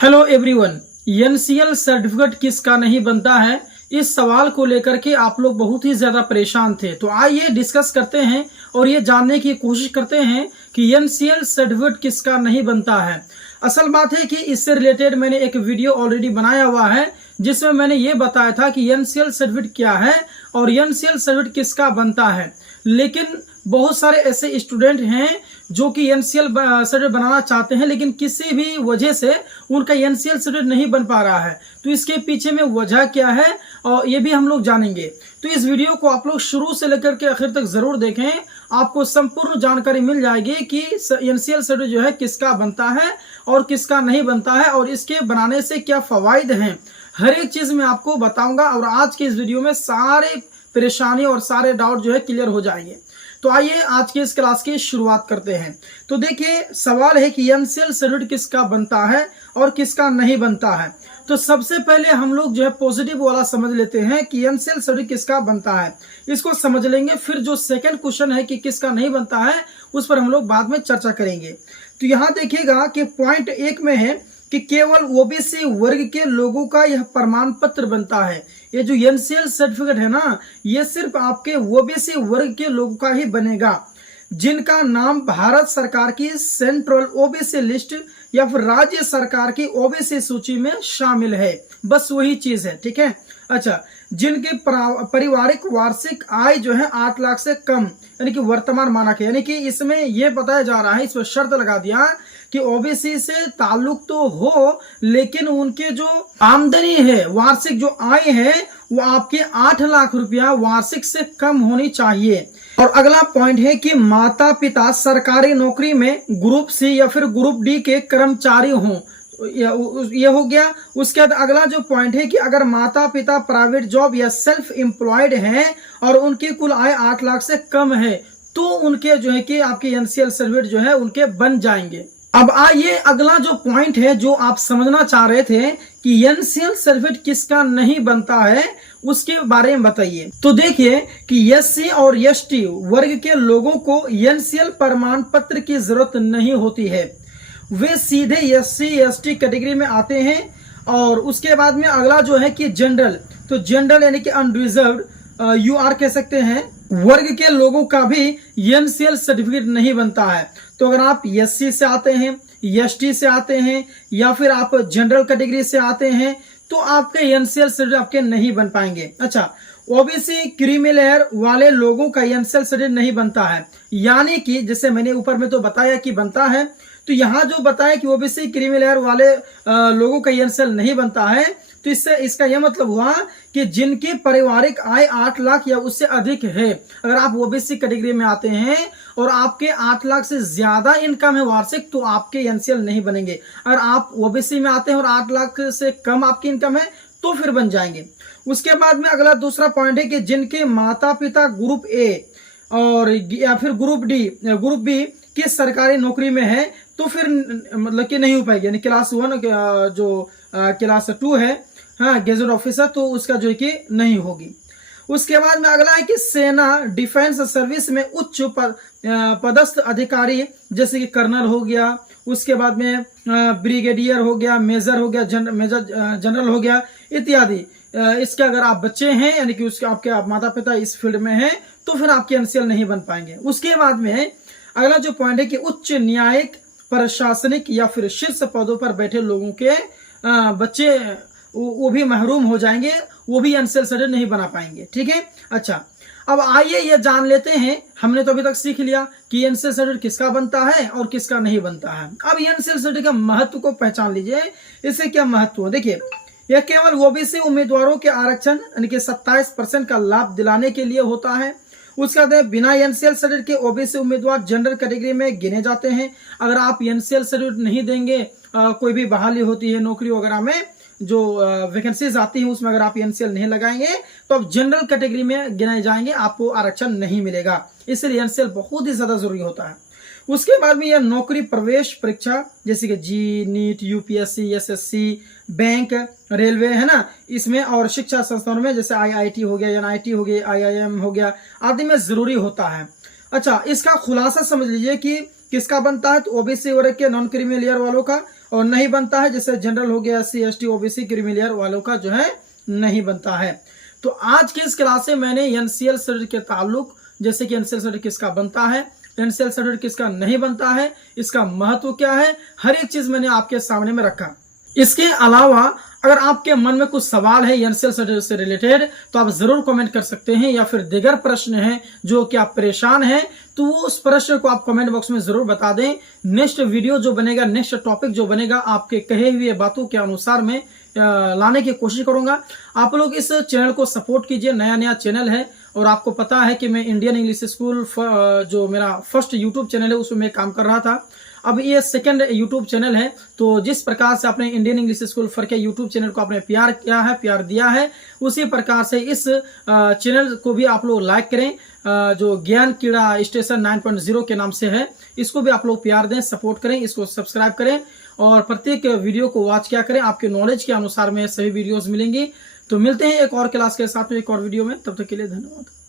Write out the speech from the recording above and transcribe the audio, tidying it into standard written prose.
Hello everyone, NCL certificate किसका नहीं बनता है, इस सवाल को लेकर के आप लोग बहुत ही ज्यादा परेशान थे। तो आइए डिस्कस करते हैं और ये जानने की कोशिश करते हैं कि एनसीएल सर्टिफिकेट किसका नहीं बनता है। असल बात है कि इससे रिलेटेड मैंने एक वीडियो ऑलरेडी बनाया हुआ है जिसमें मैंने ये बताया था कि एनसीएल सर्टिफिकेट क्या है और एनसीएल सर्टिफिकेट किसका बनता है। लेकिन बहुत सारे ऐसे स्टूडेंट हैं जो कि एनसीएल सर्टिफिकेट बनाना चाहते हैं लेकिन किसी भी वजह से उनका एनसीएल सर्टिफिकेट नहीं बन पा रहा है। तो इसके पीछे में वजह क्या है और ये भी हम लोग जानेंगे। तो इस वीडियो को आप लोग शुरू से लेकर के आखिर तक जरूर देखें, आपको संपूर्ण जानकारी मिल जाएगी कि एनसीएल सर्टिफिकेट जो है किसका बनता है और किसका नहीं बनता है और इसके बनाने से क्या फवाइद हैं, हर एक चीज मैं आपको बताऊंगा। और आज के इस वीडियो में सारे परेशानी और सारे डाउट जो है क्लियर हो जाएंगे। तो आइए आज के इस क्लास की शुरुआत करते हैं। तो देखिए, सवाल है कि एनसीएल सर्टिफिकेट किसका बनता है और किसका नहीं बनता है। तो सबसे पहले हम लोग जो है पॉजिटिव वाला समझ लेते हैं कि एनसीएल सर्टिफिकेट किसका बनता है, इसको समझ लेंगे। फिर जो सेकंड क्वेश्चन है कि किसका नहीं बनता है उस पर हम लोग बाद में चर्चा करेंगे। तो यहाँ देखिएगा कि पॉइंट 1 में है कि केवल ओबीसी वर्ग के लोगों का यह प्रमाण पत्र बनता है। ये जो एनसीएल सर्टिफिकेट है ना, ये सिर्फ आपके ओबीसी वर्ग के लोगों का ही बनेगा जिनका नाम भारत सरकार की सेंट्रल ओबीसी लिस्ट या फिर राज्य सरकार की ओबीसी सूची में शामिल है। बस वही चीज है, ठीक है। अच्छा, जिनके पारिवारिक वार्षिक आय जो है 8 लाख से कम, यानी कि वर्तमान मानक है, यानी कि इसमें यह बताया जा रहा है, इस पर शर्त लगा दिया कि ओबीसी से ताल्लुक तो हो लेकिन उनके जो आमदनी है, वार्षिक जो आय है, वो आपके 8 लाख रुपया वार्षिक से कम होनी चाहिए। और अगला पॉइंट है कि माता पिता सरकारी नौकरी में ग्रुप सी या फिर ग्रुप डी के कर्मचारी हों, ये हो गया। उसके बाद अगला जो पॉइंट है कि अगर माता पिता प्राइवेट जॉब या सेल्फ एम्प्लॉयड हैं और उनकी कुल आय 8 लाख से कम है तो उनके जो है कि आपके एनसीएल सर्टिफिकेट जो है उनके बन जाएंगे। अब आइए अगला जो पॉइंट है जो आप समझना चाह रहे थे कि एनसीएल सर्टिफिकेट किसका नहीं बनता है उसके बारे में बताइए। तो देखिए कि एससी और एसटी वर्ग के लोगों को एनसीएल प्रमाण पत्र की जरूरत नहीं होती है, वे सीधे एससी एसटी कैटेगरी में आते हैं। और उसके बाद में अगला जो है कि जनरल, तो जनरल यानी कि अनरिजर्व्ड यूआर कह सकते हैं, वर्ग के लोगों का भी एनसीएल सर्टिफिकेट नहीं बनता है। तो अगर आप एससी से आते हैं, एसटी से आते हैं या फिर आप जनरल कैटेगरी से आते हैं तो आपके एनसीएल सर्टिफिकेट आपके नहीं बन पाएंगे। अच्छा, ओबीसी क्रीमी लेयर वाले लोगों का एनसीएल सर्टिफिकेट नहीं बनता है, यानी कि जैसे मैंने ऊपर में तो बताया कि बनता है, तो यहाँ जो बताया कि ओबीसी क्रीमी लेयर वाले लोगों का एनसीएल नहीं बनता है, तो इससे इसका यह मतलब हुआ कि जिनकी पारिवारिक आय 8 लाख या उससे अधिक है, अगर आप ओबीसी कैटेगरी में आते हैं और आपके 8 लाख से ज्यादा इनकम है वार्षिक, तो आपके एनसीएल नहीं बनेंगे। अगर आप ओबीसी में आते हैं और 8 लाख से कम आपकी इनकम है तो फिर बन जाएंगे। उसके बाद में अगला दूसरा पॉइंट है कि जिनके माता पिता ग्रुप ए और या फिर ग्रुप बी की सरकारी नौकरी में है तो फिर मतलब कि नहीं हो पाएगी, यानी क्लास 1 जो क्लास 2 है, हाँ, गेजेट ऑफिसर, तो उसका जो है कि नहीं होगी। उसके बाद में अगला है कि सेना डिफेंस सर्विस में उच्च पदस्थ अधिकारी जैसे कि कर्नल हो गया, उसके बाद में ब्रिगेडियर हो गया, मेजर हो गया, मेजर जनरल हो गया इत्यादि, इसके अगर आप बच्चे हैं यानी कि उसके आपके माता पिता इस फील्ड में हैं तो फिर आपके एनसीएल नहीं बन पाएंगे। उसके बाद में अगला जो पॉइंट है कि उच्च न्यायिक, प्रशासनिक या फिर शीर्ष पदों पर बैठे लोगों के बच्चे वो भी महरूम हो जाएंगे, वो भी एनसीएल सर्टिफिकेट नहीं बना पाएंगे, ठीक है। अच्छा, अब आइए ये जान लेते हैं, हमने तो अभी तक सीख लिया कि एनसीएल सर्टिफिकेट किसका बनता है और किसका नहीं बनता है। अब एनसीएल सर्टिफिकेट का महत्व को पहचान लीजिए, इससे क्या महत्व है। देखिए, यह केवल ओबीसी उम्मीदवारों के आरक्षण यानी कि 27% का लाभ दिलाने के लिए होता है। उसके बाद बिना एनसीएल सर्टिफिकेट के ओबीसी उम्मीदवार जनरल कैटेगरी में गिने जाते हैं। अगर आप एनसीएल सर्टिफिकेट नहीं देंगे, कोई भी बहाली होती है नौकरी वगैरह में, जो वैकेंसीज आती हैं उसमें अगर आप एनसीएल नहीं लगाएंगे तो आप जनरल कैटेगरी में गिनाए जाएंगे, आपको आरक्षण नहीं मिलेगा। इसलिए एनसीएल बहुत ही ज्यादा जरूरी होता है। उसके बाद में यह नौकरी प्रवेश परीक्षा जैसे कि JEE, NEET, UPSC, SSC, bank, railway है ना, इसमें और शिक्षा संस्थानों में जैसे आईआईटी हो गया, एनआईटी हो गया, आईआईएम हो गया आदि में जरूरी होता है। अच्छा, इसका खुलासा समझ लीजिए कि किसका बनता है, तो ओबीसी वर्ग के नॉन क्रीमी लेयर वालों का, और नहीं बनता है, जैसे जनरल हो गया, SC ST OBC क्रीमिलियर वालों का जो है नहीं बनता है। तो आज के इस क्लास में मैंने NCL सर्टिफिकेट के ताल्लुक, जैसे कि NCL सर्टिफिकेट किसका बनता है, NCL सर्टिफिकेट किसका नहीं बनता है, इसका महत्व क्या है, हर एक चीज मैंने आपके सामने में रखा। इसके अलावा अगर आपके मन में कुछ सवाल है NCL सर्टिफिकेट से रिलेटेड तो आप जरूर कमेंट कर सकते हैं, या फिर दिगर प्रश्न है जो कि आप परेशान हैं तो वो उस प्रश्न को आप कमेंट बॉक्स में जरूर बता दें। नेक्स्ट वीडियो जो बनेगा, नेक्स्ट टॉपिक जो बनेगा, आपके कहे हुए बातों के अनुसार मैं लाने की कोशिश करूंगा। आप लोग इस चैनल को सपोर्ट कीजिए, नया चैनल है और आपको पता है कि मैं इंडियन इंग्लिश स्कूल जो मेरा फर्स्ट यूट्यूब चैनल है उसमें मैं काम कर रहा था, अब ये सेकंड यूट्यूब चैनल है। तो जिस प्रकार से आपने इंडियन इंग्लिश स्कूल फर के यूट्यूब चैनल को आपने प्यार किया है, प्यार दिया है, उसी प्रकार से इस चैनल को भी आप लोग लाइक करें, जो ज्ञान कीड़ा स्टेशन 9.0 के नाम से है, इसको भी आप लोग प्यार दें, सपोर्ट करें, इसको सब्सक्राइब करें और प्रत्येक वीडियो को वॉच क्या करें, आपके नॉलेज के अनुसार में सभी वीडियोस मिलेंगी। तो मिलते हैं एक और क्लास के साथ में, एक और वीडियो में, तब तक के लिए धन्यवाद।